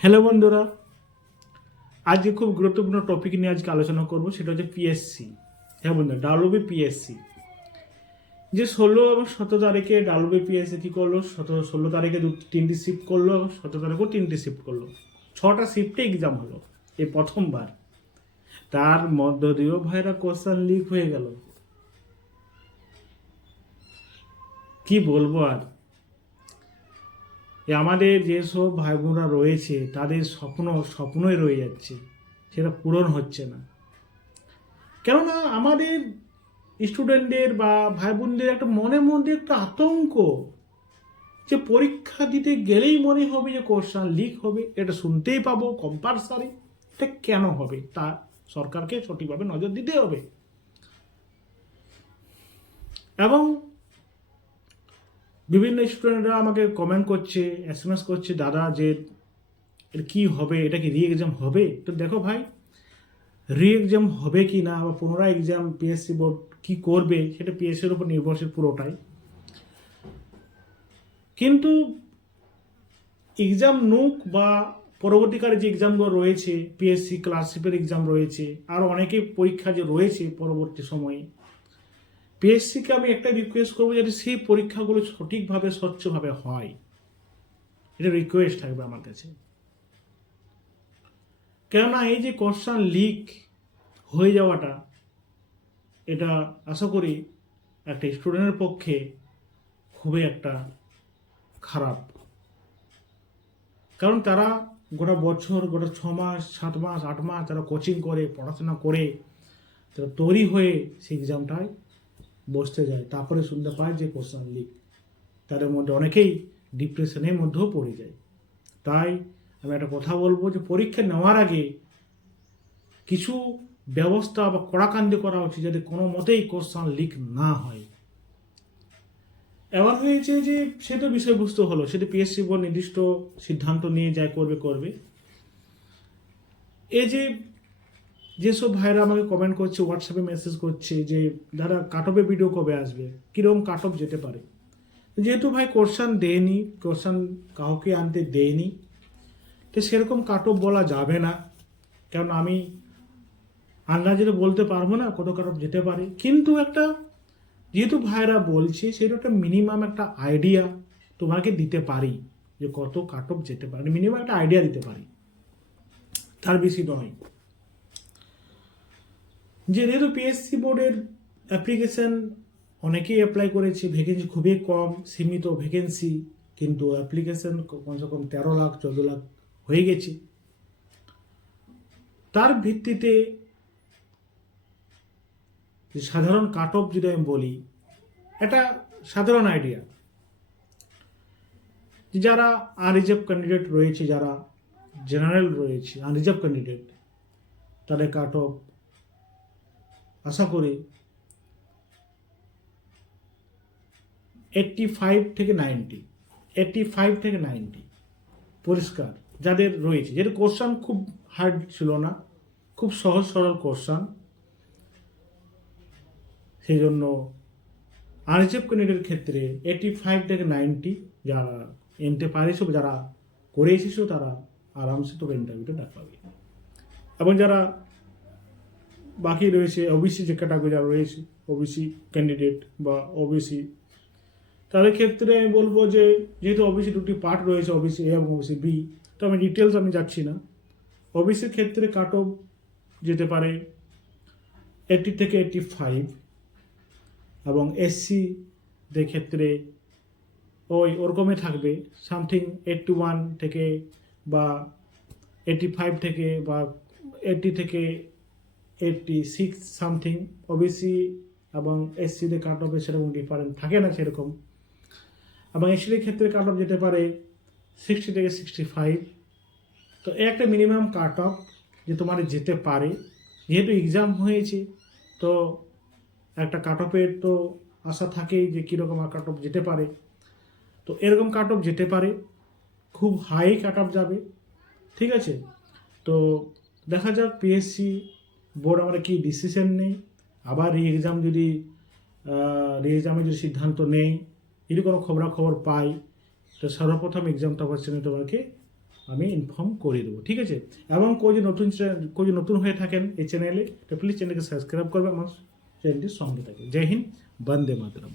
Hello বন্ধুরা, আজকে খুব গুরুত্বপূর্ণ টপিক নিয়ে আজকে আলোচনা করব, সেটা হচ্ছে পিএসসি হ্যাঁ বন্ধুরা ডাব্লিউবি পিএসসি যে ষোলো এবং সতেরো তারিখে ডাব্লিউবি পিএসসি কী করল, সতেরো ষোলো তারিখে দু তিনটি শিফট করল, এবং সতেরো তারিখেও তিনটি শিফট করল। ছটা শিফটে এক্সাম হলো, এই প্রথমবার। তার মধ্য দিয়েও ভাইরা কোশ্চান লিক হয়ে গেল। কি বলব আর? এ আমাদের যেসব ভাই বোনরা রয়েছে, তাদের স্বপ্ন, স্বপ্নই রয়ে যাচ্ছে। সেটা পূরণ হচ্ছে না। কেননা আমাদের স্টুডেন্টদের বা ভাই বোনদের একটা মনের মধ্যে একটা আতঙ্ক যে পরীক্ষা দিতে গেলেই মনে হবে যে কোশ্চান লিক হবে, এটা শুনতেই পাবো কম্পালসারি এটা কেন হবে? তা সরকারকে সঠিকভাবে নজর দিতে হবে। এবং বিভিন্ন স্টুডেন্টরা আমাকে কমেন্ট করছে এস এম এস করছে, দাদা, যে এর কী হবে? এটা কি রি এক্সাম হবে? তো দেখো ভাই রি এক্সাম হবে কি না বা পুনরায় এক্সাম পিএসসি বোর্ড কী করবে, সেটা পিএসসির উপর নির্ভরশীল পুরোটাই। কিন্তু এক্সাম নুক বা পরবর্তীকালে যে এক্সামগুলো রয়েছে পিএসসি ক্লাসশিপের এক্সাম রয়েছে, আর অনেকেই পরীক্ষা যে রয়েছে পরবর্তী সময়ে পিএসসিকে আমি একটা রিকোয়েস্ট করব যাতে সেই পরীক্ষাগুলো সঠিকভাবে, স্বচ্ছভাবে হয়। এটা রিকোয়েস্ট থাকবে আমার কাছে। কেননা এই যে কোশ্চান লিক হয়ে যাওয়াটা, এটা আশা করি একটা স্টুডেন্টের পক্ষে খুবই একটা খারাপ। কারণ তারা গোটা বছর, গোটা ছ মাস, সাত মাস, আট মাস তারা কোচিং করে, পড়াশোনা করে, তারা তৈরি হয়ে সেই এক্সামটায় বসতে যায়। তারপরে শুনতে পায় যে কোশ্চান লিক তাদের মধ্যে অনেকেই ডিপ্রেশনের মধ্যেও পড়ে যায়। তাই আমি একটা কথা বলব যে পরীক্ষা নেওয়ার আগে কিছু ব্যবস্থা বা কড়াকান্দি করা উচিত যাতে কোনো মতেই কোশ্চান লিক না হয়। এবার হয়েছে যে সে তো বিষয়বস্তু হলো সেটা পিএসসি বোর্ড নির্দিষ্ট সিদ্ধান্ত নিয়ে যায় করবে করবে। এই যে যেসব ভাইরা আমাকে কমেন্ট করছে হোয়াটসঅ্যাপে মেসেজ করছে যে, দাদা কাটপে ভিডিও কবে আসবে? কীরকম কাট অফ যেতে পারে? যেহেতু ভাই কোশ্চান দেয়নি কোশ্চান কাউকে আনতে দেয়নি, তো সেরকম কাটপ বলা যাবে না। কারণ আমি আন্দাজে বলতে পারব না কত কাটপ যেতে পারে। কিন্তু একটা, যেহেতু ভাইরা বলছে, সেটা একটা মিনিমাম একটা আইডিয়া তোমাকে দিতে পারি যে কত কাটপ যেতে পারে। মিনিমাম একটা আইডিয়া দিতে পারি। তার বেশি নয়। যেহেতু পিএসসি বোর্ডের অ্যাপ্লিকেশন অনেকেই অ্যাপ্লাই করেছে ভ্যাকেন্সি খুবই কম, সীমিত ভ্যাকেন্সি কিন্তু অ্যাপ্লিকেশন কমসে কম তেরো লাখ, চোদ্দ লাখ হয়ে গেছে। তার ভিত্তিতে যে সাধারণ কাট অফ যদি আমি বলি, এটা সাধারণ আইডিয়া যারা আনরিজার্ভ ক্যান্ডিডেট রয়েছে, যারা জেনারেল রয়েছে আনরিজার্ভ ক্যান্ডিডেট তাদের কাট অফ আশা করি এইটটি ফাইভ থেকে নাইনটি এইটটি ফাইভ থেকে নাইনটি পরিষ্কার যাদের রয়েছে। যেটা কোশ্চান খুব হার্ড ছিল না, খুব সহজ সরল কোশ্চান সেই জন্য আনরিজার্ভ ক্যান্ডিডেটের ক্ষেত্রে এইটি ফাইভ থেকে নাইনটি যারা এনতে পারিস যারা করে এসেছ তারা আরামসে তোকে ইন্টারভিউটা ডাক পাবে এবং যারা বাকি রয়েছে ওবিসি যে ক্যাটাগরি যারা রয়েছে ওবিসি ক্যান্ডিডেট বা ওবিসি তাদের ক্ষেত্রে আমি বলব যে, যেহেতু ওবিসি দুটি পার্ট রয়েছে ওবিসি এ এবং ওবিসি বি তো আমি ডিটেলস আমি যাচ্ছি না। ওবিসির ক্ষেত্রে কাট অফ যেতে পারে এইটি থেকে এইটটি ফাইভ এবং এসসি দের ক্ষেত্রে ওই ওরকমই থাকবে সামথিং এইটটি ওয়ান থেকে বা এইটটি ফাইভ থেকে বা এইটটি থেকে এইটটি সিক্স সামথিং ওবিসি এবং এসসিদের কাট অফে সেরকম ডিফারেন্ট থাকে না সেরকম। এবং এসসিদের ক্ষেত্রে কাট অফ যেতে পারে সিক্সটি থেকে সিক্সটি ফাইভ তো এই একটা মিনিমাম কাট অফ যে তোমার যেতে পারে, যেহেতু এক্সাম হয়েছে, তো একটা কাট অফের তো আশা থাকেই যে কীরকম কাট অফ যেতে পারে। তো এরকম কাট অফ যেতে পারে, খুব হাই কাট অফ যাবে, ঠিক আছে? তো দেখা যাক পিএসসি বোর্ড আমরা কি ডিসিশন নেই? আবার রি এক্সাম যদি রি এক্সামে যদি সিদ্ধান্ত নেই, যদি কোনো খবরাখবর পাই, তো সর্বপ্রথম এক্সামটা আমি তোমাকে আমি ইনফর্ম করে দেবো, ঠিক আছে? এবং কেউ যে নতুন কেউ যে নতুন হয়ে থাকেন এই চ্যানেলে তো প্লিজ চ্যানেলকে সাবস্ক্রাইব করবে, আমার চ্যানেলটির সঙ্গে থাকে জয় হিন্দ, বন্দে মাতরম।